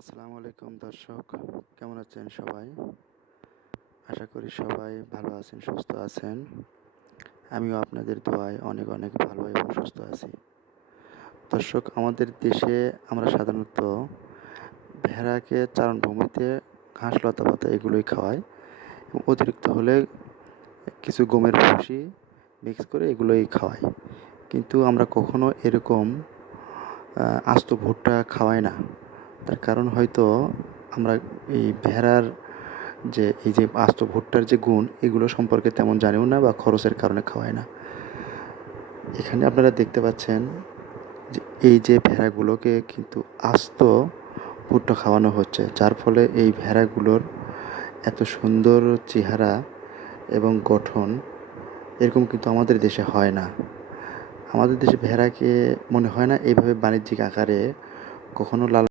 আসসালামু আলাইকুম দর্শক, কেমন আছেন সবাই? আশা করি সবাই ভালো আছেন, সুস্থ আছেন। আমিও আপনাদের দোয়ায় অনেক অনেক ভালো এবং সুস্থ আছি। দর্শক, আমাদের দেশে আমরা সাধারণত ভেড়াকে চারণভূমিতে ঘাস, লতাপাতা এগুলোই খাওয়াই এবং অতিরিক্ত হলে কিছু গমের ভুসি মিক্স করে এগুলোই খাওয়াই। কিন্তু আমরা কখনো এরকম আস্ত ভুট্টা খাওয়াই না। তার কারণ হয়তো আমরা এই ভেড়ার এই যে আস্ত ভুট্টার যে গুণ এগুলো সম্পর্কে তেমন জানিও না বা খরচের কারণে খাওয়াই না। এখানে আপনারা দেখতে পাচ্ছেন যে এই যে ভেড়াগুলোকে কিন্তু আস্ত ভুট্টা খাওয়ানো হচ্ছে, যার ফলে এই ভেড়াগুলোর এত সুন্দর চেহারা এবং গঠন এরকম কিন্তু আমাদের দেশে হয় না। আমাদের দেশে ভেড়াকে মনে হয় না এইভাবে বাণিজ্যিক আকারে কখনো লালন